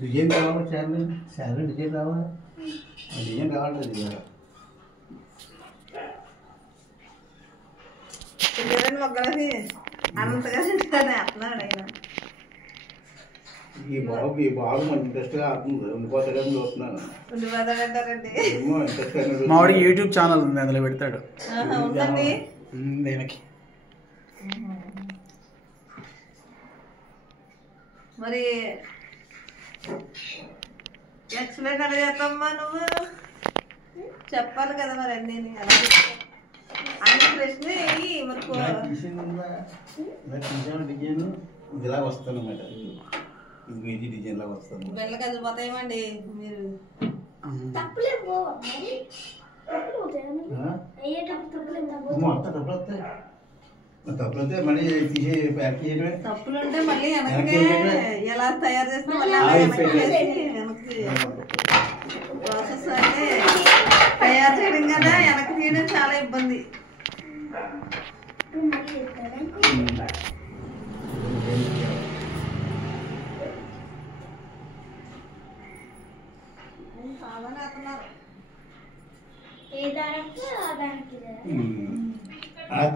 Design కావాలి sari design కావాలి design కావాలి మొగ్గలకి అంతగా అట్లా ఈ బాబు మంచి ఇంట్రెస్ట్గా ఉండిపోతాడని చూస్తున్నాను. మావాడికి యూట్యూబ్ ఛానల్ ఉంది, అందులో పెడతాడు. దేనికి మరి ఎక్స్ప్లెయిన్ ఎలా చేస్తామ్మా నువ్వు చెప్పాలి కదా మరి అన్నీ అన్ని ప్రశ్న డిజైన్ ఇదిలాగా వస్తాను అన్నమాట. ఇది డిజైన్ లాగా వస్తాను. బెల్లకి అది పోతాయేమండి మీరు తప్పులు వస్తే మళ్ళీ తీసి ప్యాక్ చేయడమే. తప్పులు ఉంటే మళ్ళీ వెనక్కి ఎలా తయారు చేస్తే ప్రాసెస్ అంటే తయారు చేయడం కదా వెనక్కి తీయడం చాలా ఇబ్బంది.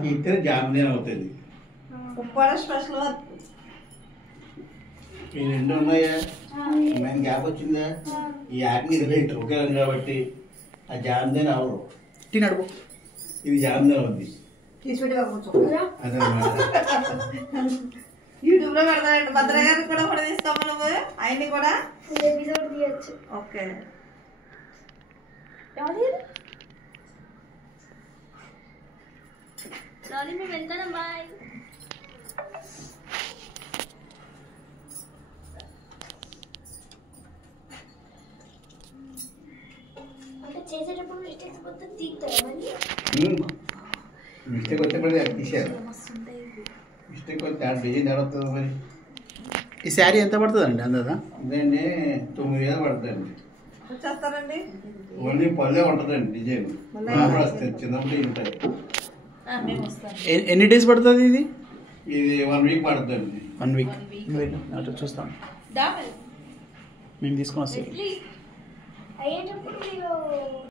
తీస్తే జామ్దేన్ అవుతుంది. స్పెషల్ వర్క్ ఈ రెండు ఉన్నాయా? మేము గ్యాప్ వచ్చిందా? ఈ యాప్ని రేట్ ఒకే కాబట్టి ఆ జామ్దేన్ అవరు. నడుపు ఇది జామ్దేన్ అవుద్ది. యూట్యూబ్ లో పెడతానండి. భద్ర గారికి కూడా కూడా తీసుకోమా నువ్వు? ఆయన్ని కూడా ఓకే. మేము వెళ్తాను. బాయ్. చేసేటప్పుడు మిస్టేక్స్ పోతే తీస్తారా? మిస్టేక్ వస్తే మరి తీసారు. మిస్టేక్ వస్తే డిజైన్ నడుస్తుంది. మరి ఈ శారీ ఎంత పడుతుందండి? అందదా ఇదండి 9,000 పడుతుందండి. వచ్చేస్తారండి. ఓన్లీ పల్లె ఉంటుందండి డిజైన్. వస్తాయి చిన్నప్పుడు ఉంటాయి. ఎన్ని డేస్ పడుతుంది ఇది? ఇది 1 వీక్ పడుతుందండి. 1 వీక్ చూస్తాం. మేము తీసుకొని వస్తాం.